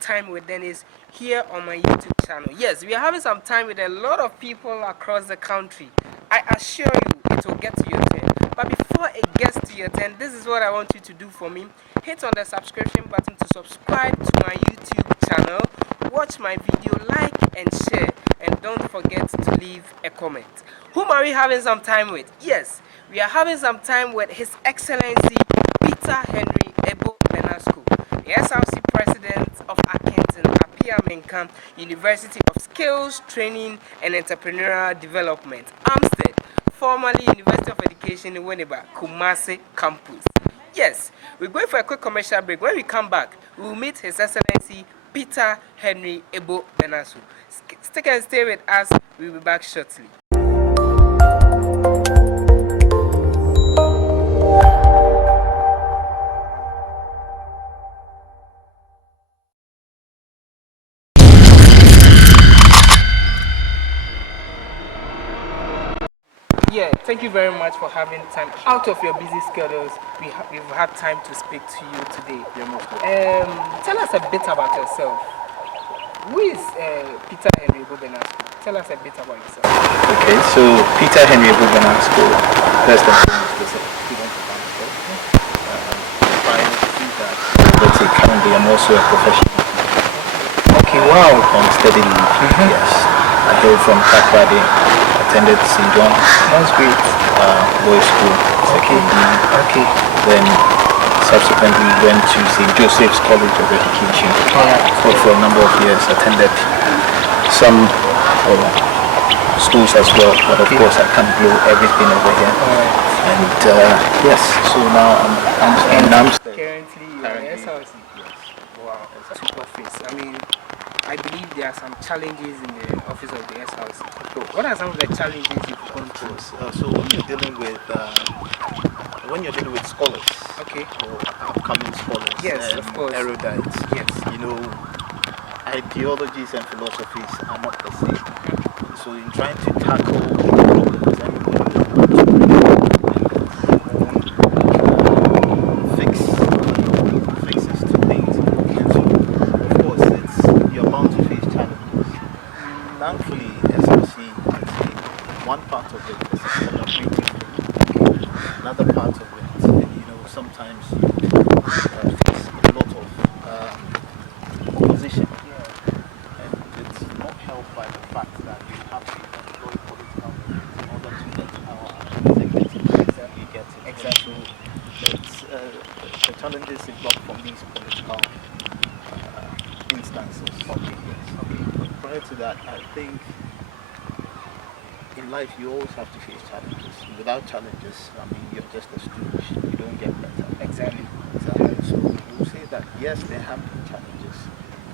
time with then is here on my YouTube channel. Yes, we are having some time with a lot of people across the country. I assure you it will get to your turn. But before it gets to your turn, this is what I want you to do for me. Hit on the subscription button to subscribe to my YouTube channel. Watch my video, like and share. And don't forget to leave a comment. Whom are we having some time with? Yes, we are having some time with His Excellency Peter Henry Ebo Bernasco, the SRC President of Akenten, Appiah Menka, University of Skills, Training and Entrepreneurial Development, AAMUSTED, formerly University of Education in Winneba, Kumasi Campus. Yes, we're going for a quick commercial break. When we come back, we will meet His Excellency Peter Henry Ebo Bernasco. Stick and stay with us. We'll be back shortly. Yeah, thank you very much for having time out of your busy schedules. We've had time to speak to you today. Tell us a bit about yourself. Who is Peter Henry Ebo Bernasco? Tell us a bit about yourself. Okay, so Peter Henry Ebo Bernasco, first and foremost, is a student of Bernasco. Prior to that, let's say currently I'm also a professional. Okay, wow. On steady leave, yes. I hail from Takrady, attended St. John. That's great. Boys School, Okay. Then subsequently went to St. Joseph's College of Education. For a number of years, attended some schools as well, but of course I can't blow everything over here. And yes, so now I'm currently SRC. Yes. Wow, that's super face. I mean, I believe there are some challenges in the office of the SRC. So what are some of the challenges you've gone through? So when you're dealing with scholars, okay, or upcoming scholars, yes, of course, erudites, yes, you know, ideologies and philosophies are not the same. So in trying to tackle problems, everybody fixes to things. And so, of course, you're bound to face challenges. Thankfully, SRC, I'd say, one part of it is collaborative. Another part of it, you know, sometimes you face a lot of opposition. And it's not helped by the fact that you have to employ political means in order to get our executives. Exactly. Get it. Exactly. So it's the challenges involved from these political instances. Okay. But prior to that, I think in life you always have to face challenges. Without challenges, I mean, you're just a stooge. You don't get better. Exactly. So we'll say that yes, there have been challenges,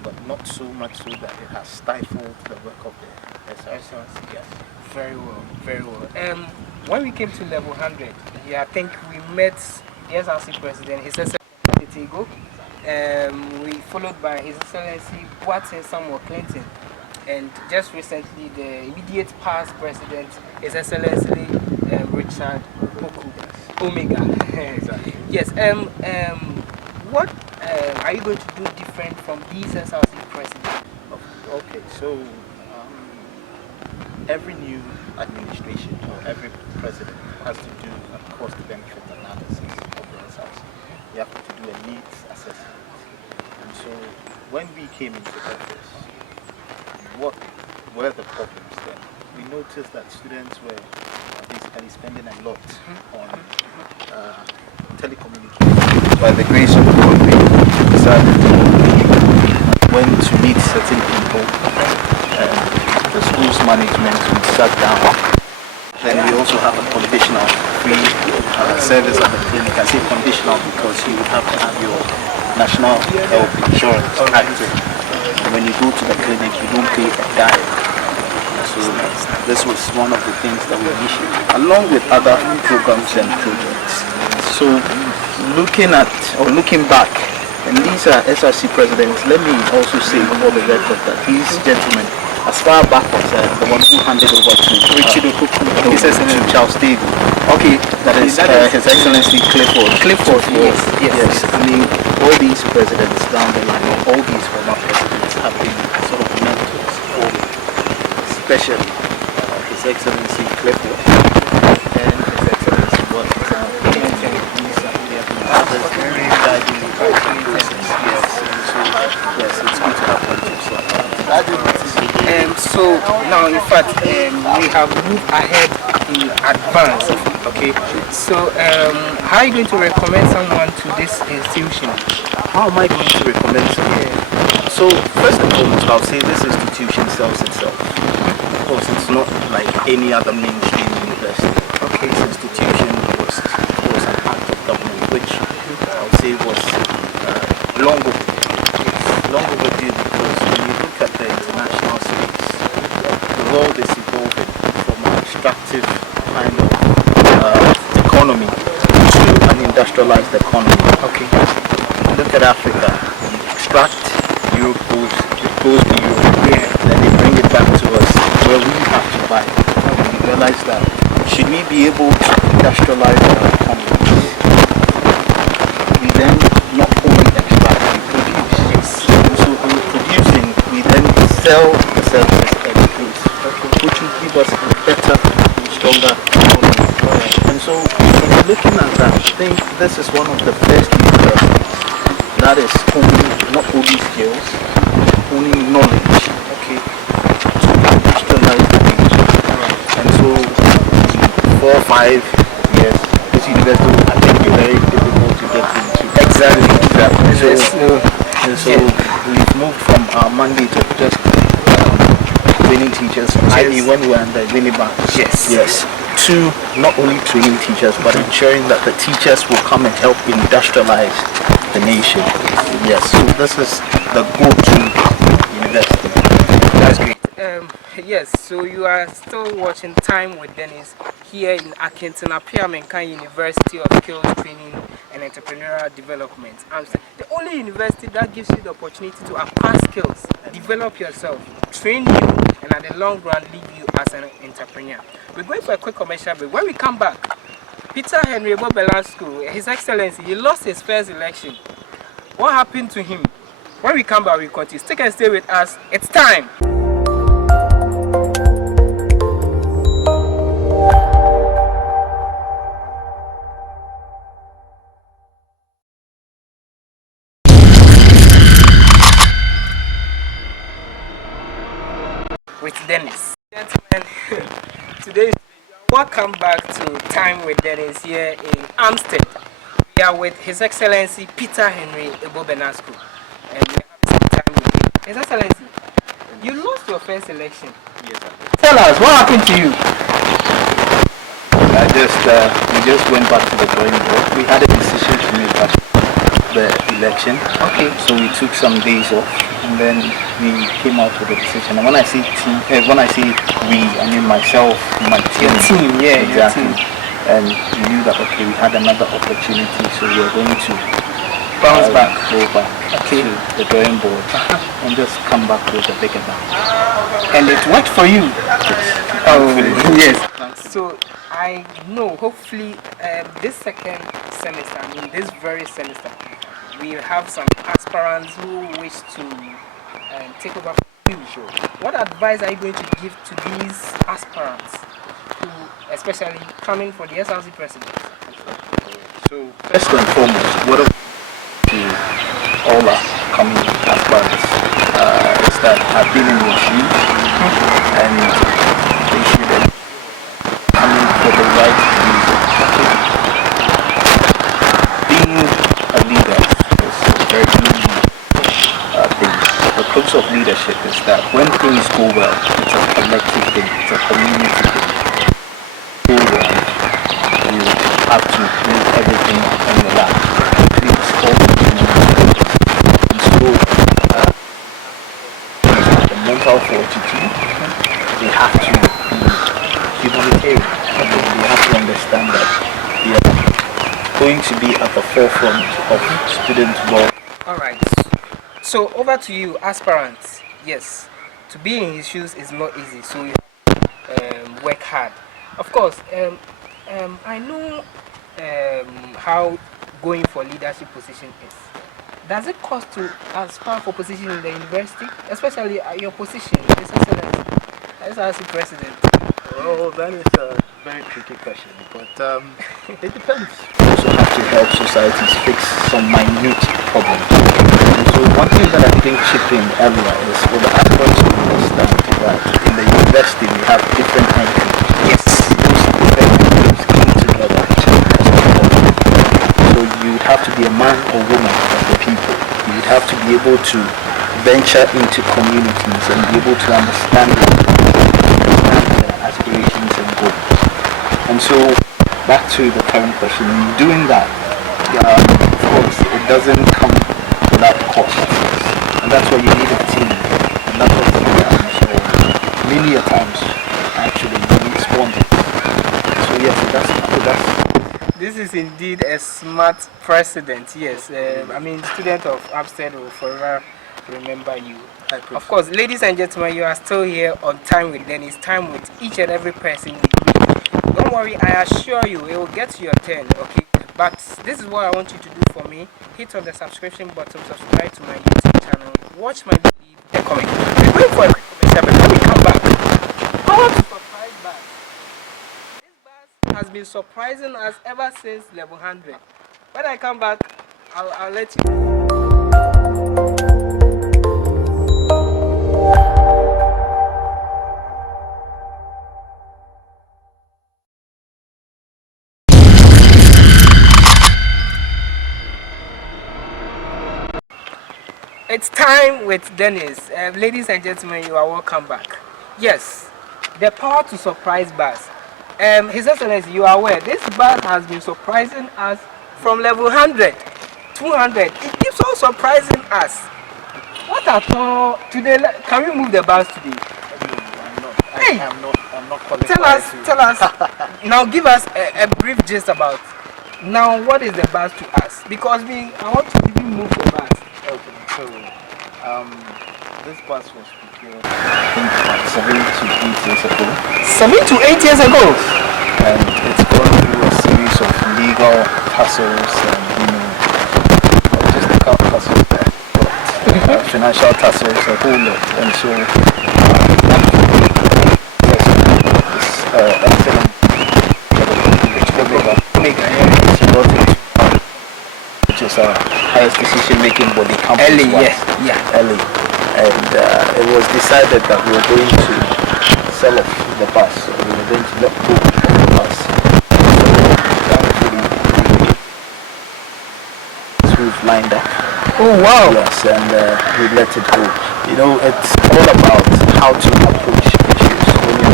but not so much so that it has stifled the work of the SRC. Yes. Very well. When we came to level 100, I think we met the SRC President, His Excellency Tigo. We followed by His Excellency Watson Samuel Clinton. And just recently, the immediate past president, His Excellency Richard Poku Omega. Exactly. Yes. What are you going to do different from these SRC presidents? Okay, so every new administration or every president has to do a cost-benefit analysis of the SRC. You have to do a needs assessment. And so when we came into office, what were the problems then? We noticed that students were basically spending a lot on telecommunications. By the grace of God, we decided when to meet certain people, and the school's management, we sat down. Then we also have a conditional free service at the clinic. I say conditional because you would have to have your national health insurance active. When you go to the clinic, you don't pay a dime. So this was one of the things that we initiated, along with other programs and projects. So looking back, and these are SRC presidents, let me also say for the record that these gentlemen, as far back as the one who handed over to Charles David. Okay, that is His Excellency Clifford. Yes. I mean, all these presidents down the line, all these were not especially His Excellency Clifford and His Excellency what Akenten, they have been others very guiding the process. Yes, so yes, it's good to have friendships like that. So now, in fact, we have moved ahead in advance. Okay. So how are you going to recommend someone to this institution? How am I going to recommend someone? So first and foremost, I'll say this institution sells itself. Of course, it's not like any other mainstream university. Okay. This institution was an act of government, which I'll say was long overdue, because when you look at the international space, the world is evolving from an extractive kind of economy to an industrialized economy. Okay. Look at Africa. You extract, Europe goes to Europe. Yeah. Then they bring it back to us where we have to buy. And we realize that should we be able to industrialize our economy, we then not only extract, we produce. Yes. So in producing, we then sell the services at a place, which will give us a better, stronger economy. And so when we're looking at that, I think this is one of the best universities that is owning not only skills, owning knowledge, okay, to industrialize the nation. And so 4 or 5 years, this university will, I think, be very difficult to get into. Exactly. So we've moved from our mandate of just training teachers, i.e. when we were under Minibank. Yes. To not only training teachers, but ensuring that the teachers will come and help industrialize the nation. Yes, so this is the go-to university. That's great. Yes, so you are still watching Time with Dennis here in Akenten, Appiah Menka University of Skills Training and Entrepreneurial Development. The only university that gives you the opportunity to acquire skills, develop yourself, train you, and at the long run leave you as an entrepreneur. We're going for a quick commercial break. When we come back, Peter Henry Bernasco, His Excellency, he lost his first election. What happened to him? When we come back, we continue. Stick and stay with us. It's time. With Dennis. Gentlemen, today, welcome back to Time with Dennis here in AAMUSTED. We are with His Excellency Peter Henry Bernasco, and we have some time with him. His Excellency, you lost your first election. Yes, sir. Tell us, what happened to you? We just went back to the drawing board. We had a decision to make after the election. Okay. So we took some days off, and then we came out with a decision. And when I say we, I mean myself, my team. Your team, yeah, exactly. Your team. And we knew that okay, we had another opportunity, so we were going to go back to the drawing board and just come back with a bigger bang. And it worked for you. Yes. Oh, yes. So I know, hopefully, this second semester, I mean this very semester, we have some aspirants who wish to take over from you. What advice are you going to give to these aspirants, who, especially coming for the SRC president? So first and foremost, what to all our coming aspirants is that I've been in your shoes, and they should come in for the right reason. Being a leader is a very easy thing. The crux of leadership is that when things go well, it's a collective thing, it's a community thing. Go well, you have to bring everything on your lap. Please, all the community. And so, the mental fortitude, they have to be humanitarian. They have to understand that they are going to be at the forefront of student work. Alright, so over to you, aspirants. Yes, to be in his shoes is not easy, so you have to work hard. Of course, I know how going for leadership position is. Does it cost to aspire for position in the university, especially your position, His Excellency? Let's ask the president. Oh, that is a very tricky question, but it depends. We also have to help societies fix some minute problems. And so one thing that I think chipped in earlier is for the aspirants to understand that in the university we have different entries. Yes. Those different entries come together as a problem. So you would have to be a man or woman of the people. You would have to be able to venture into communities and be able to understand their aspirations and goals. And so, back to the current question, in doing that, of course, it doesn't come without cost. And that's why you need a team. And that's what sometimes, or many a times, actually, you need sponsors. So yes, that's This is indeed a smart president, yes. I mean, student of Upstead will forever remember you. Of course, ladies and gentlemen, you are still here on Time with Dennis. Time with each and every person we meet. Don't worry, I assure you, it will get to your turn, okay? But this is what I want you to do for me. Hit on the subscription button, subscribe to my YouTube channel, watch my video, and comment. We're going for a quick commercial, but when we come back, power to surprise bus. This bus has been surprising us ever since level 100. When I come back, I'll let you. It's time with Dennis. Ladies and gentlemen, you are welcome back. Yes, the power to surprise bus. His Excellency, you are aware, this bus has been surprising us from level 100, 200. It keeps on surprising us. What at all? Today, can we move the bus today? Hey, I'm not qualified. Tell us. Now give us a brief gist about. Now, what is the bus to us? Because I want to even move the bus. Okay, so this bus was procured, I think, about 7 to 8 years ago. 7 to 8 years ago? And it's gone through a series of legal tussles and, not just the car tussles, but financial tussles, a whole lot. And so, which is our highest decision-making body company. LA. And it was decided that we were going to sell off the bus. So we were going to let go of the bus. So we've lined up. Oh wow! Yes, and we let it go. It's all about how to approach issues. When you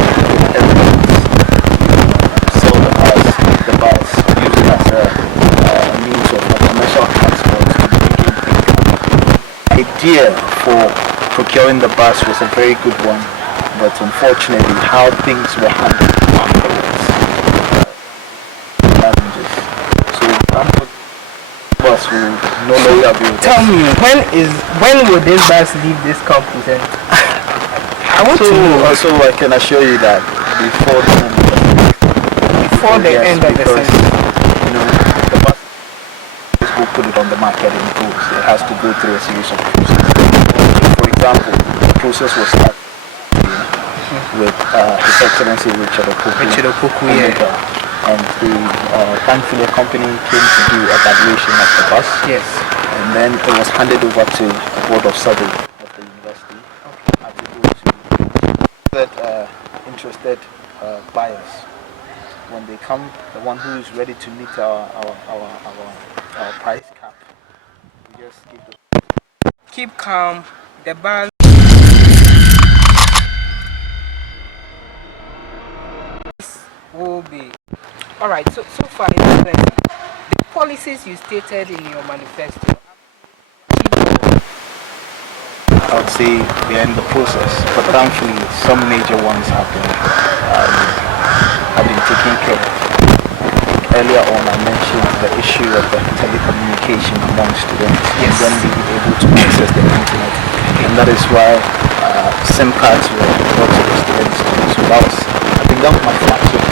sell the bus, use it as a means of commercial transport. The idea for procuring the bus was a very good one, but unfortunately, how things were handled afterwards, challenges. So, the bus will no longer be. Tell me, when will this bus leave this campus? I want to know. So I can assure you that before the end of the session, the bus will put it on the market in goods. It has to go through a series of processes. For example, the process was started with His Excellency Richard Opoku, yeah. And thankfully a company came to do a valuation of the bus. Yes. And then it was handed over to the Board of Survey of the university. That interested buyers, when they come, the one who is ready to meet our price cap, we just keep calm. The bus will be alright. So far, the policies you stated in your manifesto. I would say we are in the process, but thankfully some major ones have been taken care of. Earlier on I mentioned the issue of the telecommunication among students, and then being able to access the internet, and that is why SIM cards were brought to the students. So that was, I think that was my flagship.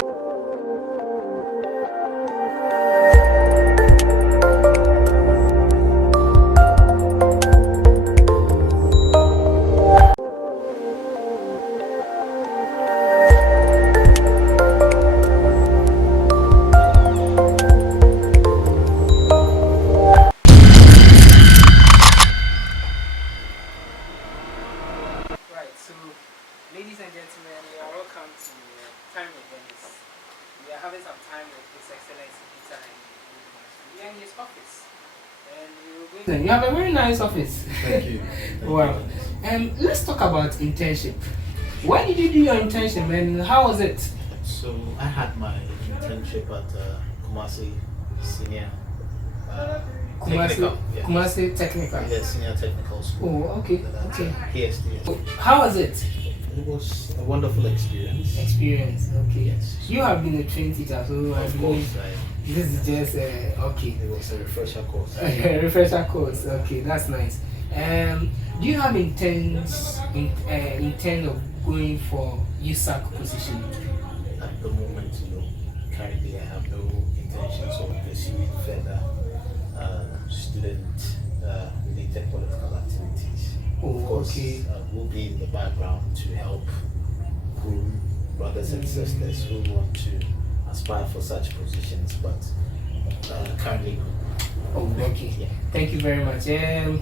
You have a very nice office. Thank you. Wow. Let's talk about internship. Why did you do your internship, and how was it? So I had my internship at Kumasi Senior Technical. Yeah. Kumasi Technical. Yeah, Senior Technical School. Oh, okay. Okay. PSD. How was it? It was a wonderful experience. Okay. Yes. You have been a trained teacher, so I Of believe course, this is just okay. it was a refresher course. A refresher course. Okay, that's nice. Do you have intent of going for USAC position? At the moment, currently I have no intentions of pursuing further student-related political activities. Oh, Of course, okay. we'll be in the background to help groom brothers and sisters who want to aspire for such positions, but currently. Oh, okay. Yeah. Thank you very much. In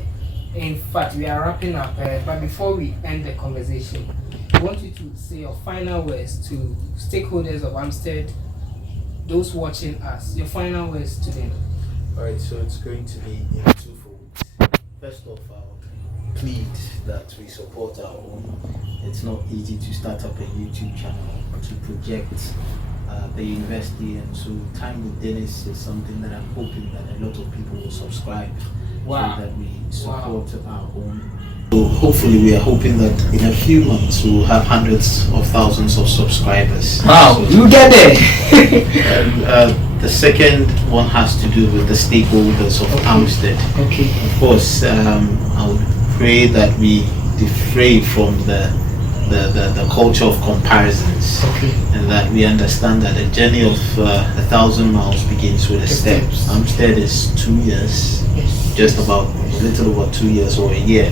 fact, we are wrapping up, but before we end the conversation, I want you to say your final words to stakeholders of AAMUSTED, those watching us. Your final words to them. Alright, so it's going to be in twofold. First off, I'll plead that we support our own. It's not easy to start up a YouTube channel to project the university, and so Time with Dennis is something that I'm hoping that a lot of people will subscribe. Wow. So that we support our own. So hopefully we are hoping that in a few months we'll have hundreds of thousands of subscribers. Wow, So, you get there. the second one has to do with the stakeholders of AAMUSTED. Okay. Of course, I would pray that we defray from the culture of comparisons, Okay. and that we understand that a journey of 1,000 miles begins with a step. AAMUSTED is 2 years, just about a little over 2 years or a year,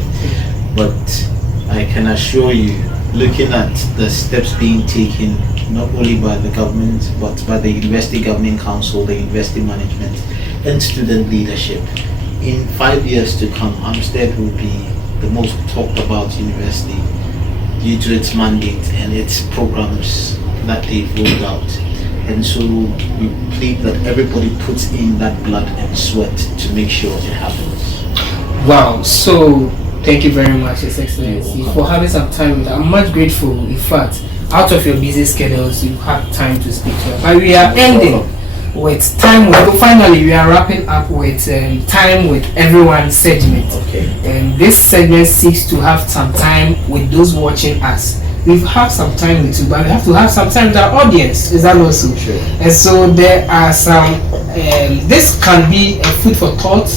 but I can assure you, looking at the steps being taken not only by the government but by the University Governing Council, the university management and student leadership, in 5 years to come, AAMUSTED will be the most talked about university due to its mandate and its programs that they've rolled out. And so we plead that everybody puts in that blood and sweat to make sure it happens. Wow, so thank you very much, His Excellency, for having some time with us. I'm much grateful. In fact, out of your busy schedules, you have time to speak to us. But we are ending with time with, finally we are wrapping up with time with everyone segment. Okay. And this segment seeks to have some time with those watching us. We've had some time with you, but we have to have some time with our audience. Is that also? Sure. And so there are some, this can be a food for thought,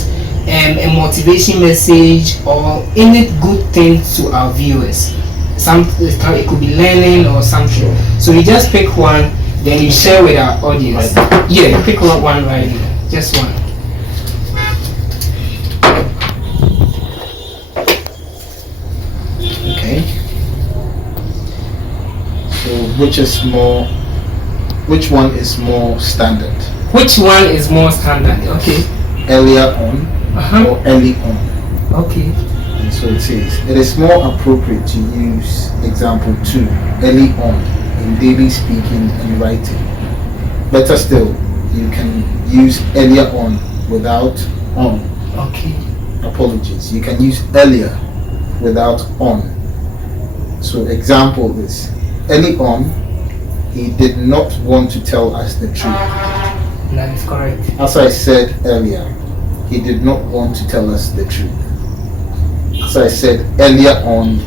a motivation message, or any good thing to our viewers. It could be learning or something. So you just pick one, then you share with our audience. Yeah, pick one right here. Just one. Okay. So which one is more standard? Which one is more standard? Okay. Earlier on or early on? Okay. And so it says, it is more appropriate to use example 2, early on, in daily speaking and writing. Better still, you can use earlier on without on. Okay. Apologies. You can use earlier without on. So example is, early on, he did not want to tell us the truth. That is correct. As I said earlier, he did not want to tell us the truth. As I said earlier on,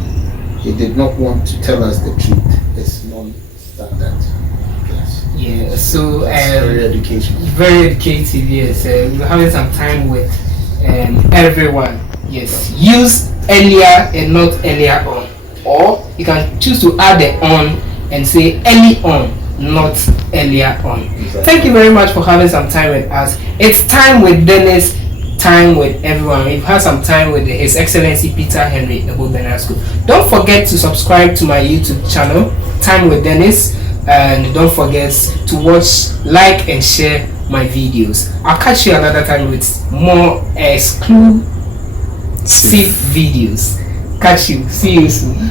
he did not want to tell us the truth. It's non-standard. Yes. Yeah, so Very educational. very educative. Yes, we're having some time with everyone. Yes, use earlier and not earlier on, or you can choose to add the on and say early on, not earlier on. Exactly. Thank you very much for having some time with us. It's time with Dennis, time with everyone. We've had some time with His Excellency Peter Henry Bernasco. Don't forget to subscribe to my YouTube channel, Time with Dennis, and don't forget to watch, like and share my videos. I'll catch you another time with more exclusive videos. Catch you. See you soon.